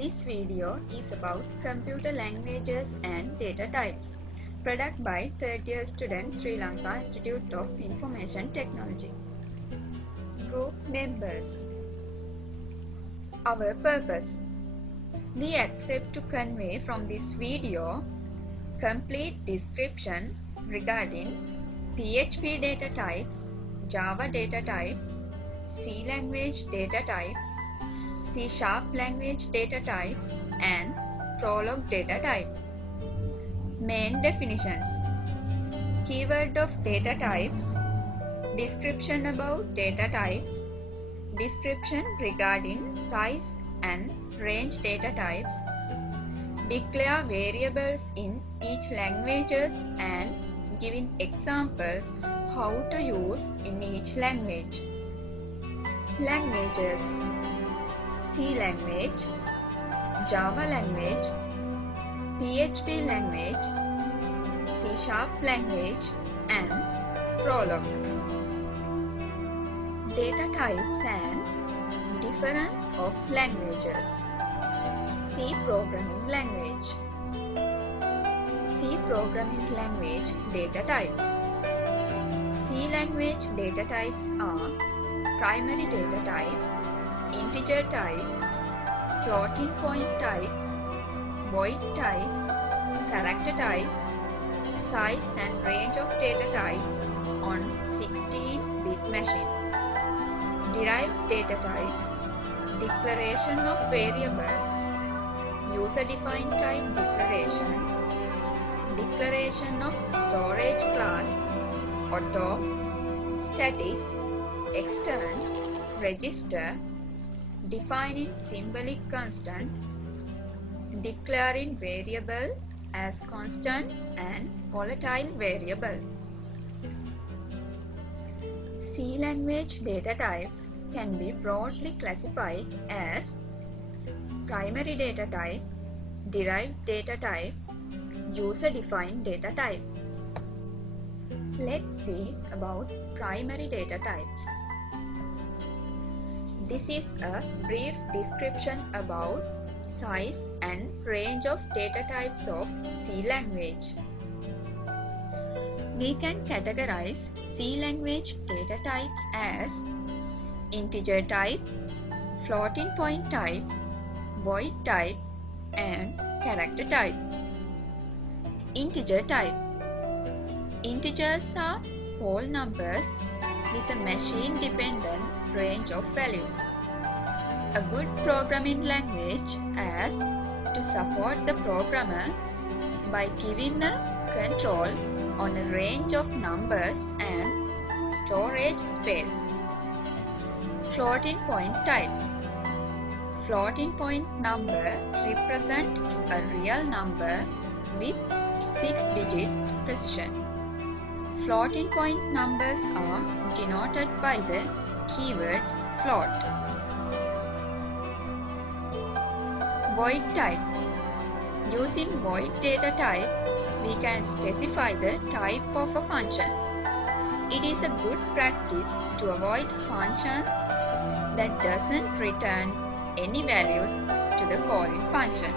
This video is about computer languages and data types. Product by third year student, Sri Lanka Institute of Information Technology. Group members. Our purpose. We accept to convey from this video complete description regarding PHP data types, Java data types, C language data types, C# language data types, and Prolog data types. Main definitions. Keyword of data types, description about data types, description regarding size and range data types, declare variables in each languages and giving examples how to use in each language. Languages. C language, Java language, PHP language, C# language, and Prolog. Data types and difference of languages. C programming language. C programming language data types. C language data types are primary data type, integer type, floating point types, void type, character type, size and range of data types on 16-bit machine. Derived data type, declaration of variables, user-defined type declaration, declaration of storage class, auto, static, extern, register, defining symbolic constant, declaring variable as constant and volatile variable. C language data types can be broadly classified as primary data type, derived data type, user-defined data type. Let's see about primary data types. This is a brief description about size and range of data types of C language. We can categorize C language data types as integer type, floating point type, void type, and character type. Integer type. Integers are whole numbers with a machine-dependent range of values. A good programming language has to support the programmer by giving the control on a range of numbers and storage space. Floating point types. Floating point number represent a real number with 6-digit precision. Floating point numbers are denoted by the keyword float. Void type. Using void data type, we can specify the type of a function. It is a good practice to avoid functions that doesn't return any values to the calling function.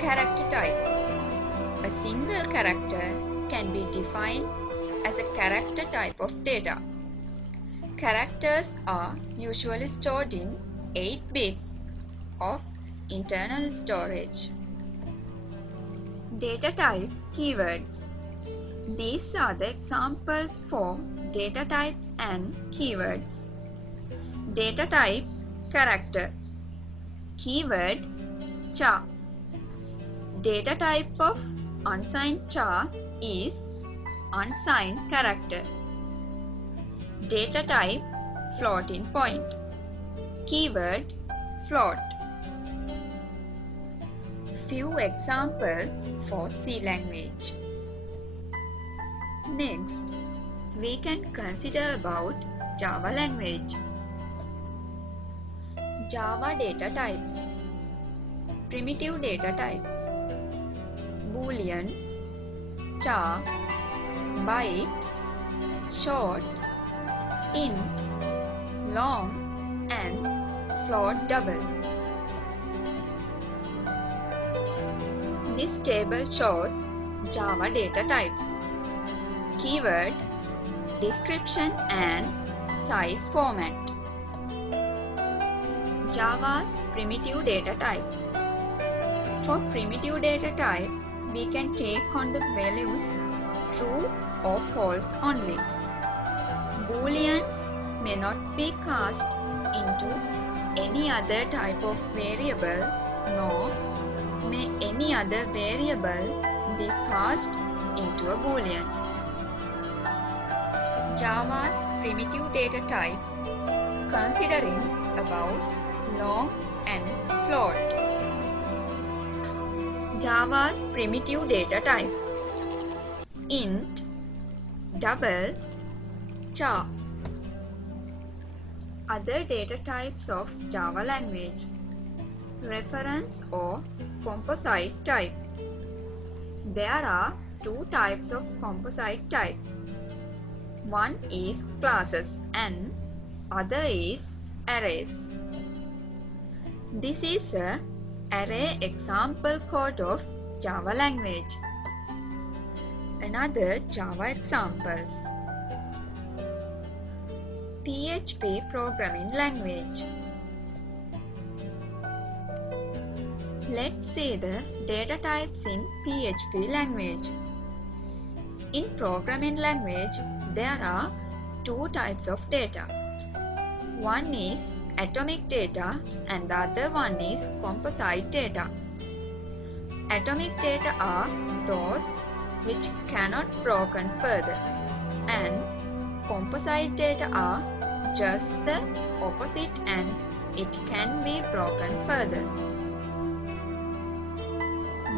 Character type. A single character can be defined as a character type of data. Characters are usually stored in 8 bits of internal storage. Data type keywords. These are the examples for data types and keywords. Data type character. Keyword char. Data type of unsigned char is unsigned character. Data type floating point. Keyword float. Few examples for C language. Next, we can consider about Java language. Java data types. Primitive data types. Boolean, char, byte, short, int, long, and float double. This table shows Java data types, keyword, description and size format. Java's primitive data types. For primitive data types, we can take on the values true or false only. Booleans may not be cast into any other type of variable, nor may any other variable be cast into a boolean. Java's primitive data types, considering about long and float. Java's primitive data types: int, double, char. Other data types of Java language: reference or composite type. There are two types of composite type. One is classes and other is arrays. This is a array example code of Java language. Another Java examples. PHP programming language. Let's see the data types in PHP language. In programming language, there are two types of data. One is atomic data and the other one is composite data. Atomic data are those which cannot be broken further, and composite data are just the opposite and it can be broken further.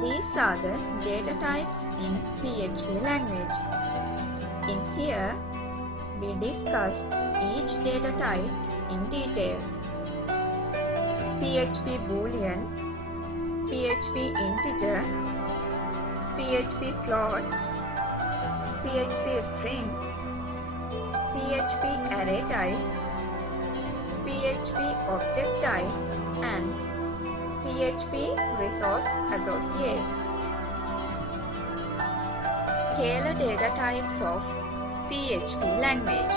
These are the data types in PHP language. In here, we discussed each data type in detail. PHP Boolean, PHP integer, PHP float, PHP string, PHP array type, PHP object type, and PHP resource associates. Scalar data types of PHP language.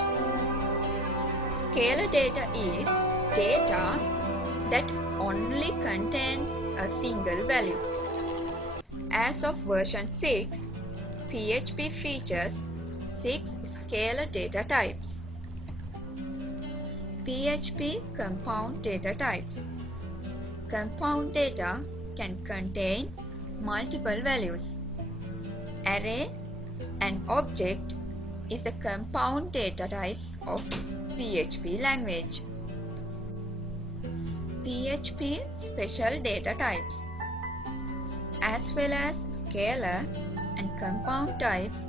Scalar data is data that only contains a single value. As of version 6, PHP features 6 scalar data types. PHP compound data types. Compound data can contain multiple values. Array and object is the compound data types of PHP language. PHP special data types. As well as scalar and compound types,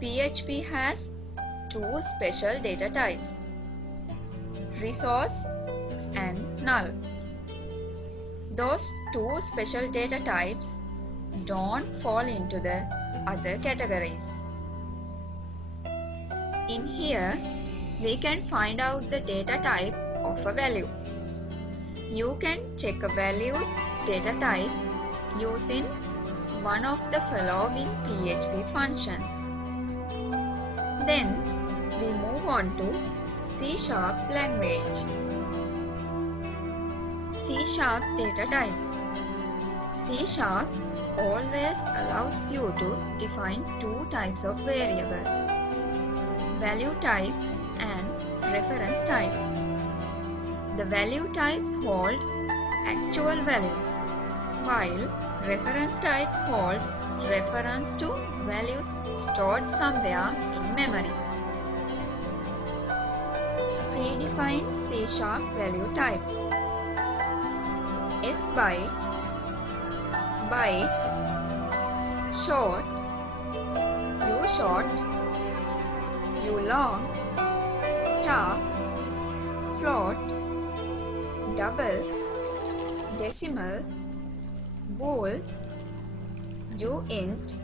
PHP has two special data types: resource and null. Those two special data types don't fall into the other categories. In here, we can find out the data type of a value. You can check a value's data type using one of the following PHP functions. Then we move on to C# language. C# data types. C# always allows you to define two types of variables: value types and reference type. The value types hold actual values, while reference types hold reference to values stored somewhere in memory. Predefined C# value types: sbyte, byte, short, ushort, ulong, char, float, double, decimal, bool, uint,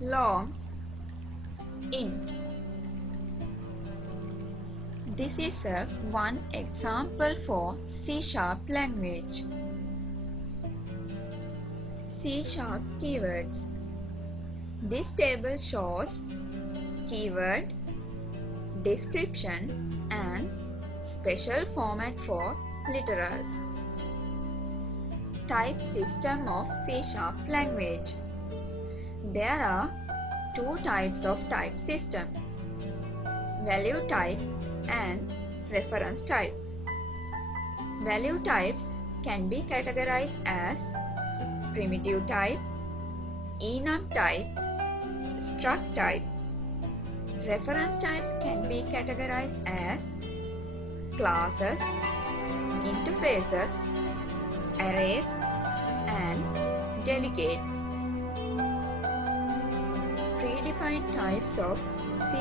long, int. This is one example for C# language. C# keywords. This table shows keyword, description and special format for literals. Type system of C# language. There are two types of type system: value types and reference type. Value types can be categorized as primitive type, enum type, struct type. Reference types can be categorized as classes, interfaces, arrays, and delegates. Predefined types of C#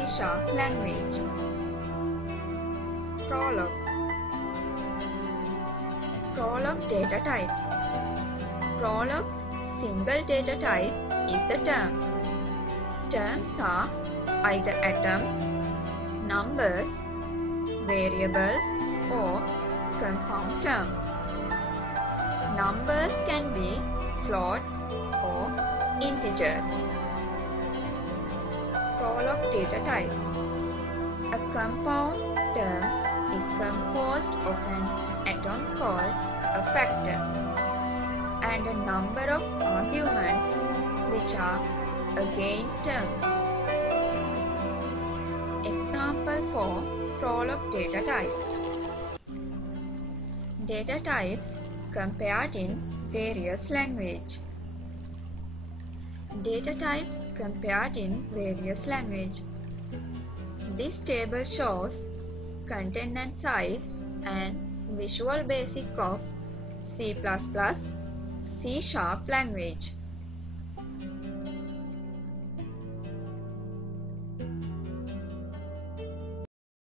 language. Prolog. Prolog data types. Prolog's single data type is the term. Terms are either atoms, numbers, variables, or compound terms. Numbers can be floats or integers. Prolog data types. A compound term is composed of an atom called a factor and a number of arguments which are again terms. Example for Prolog data type. Data types compared in various language. Data types compared in various language. This table shows content and size and visual basic of C++, C# language.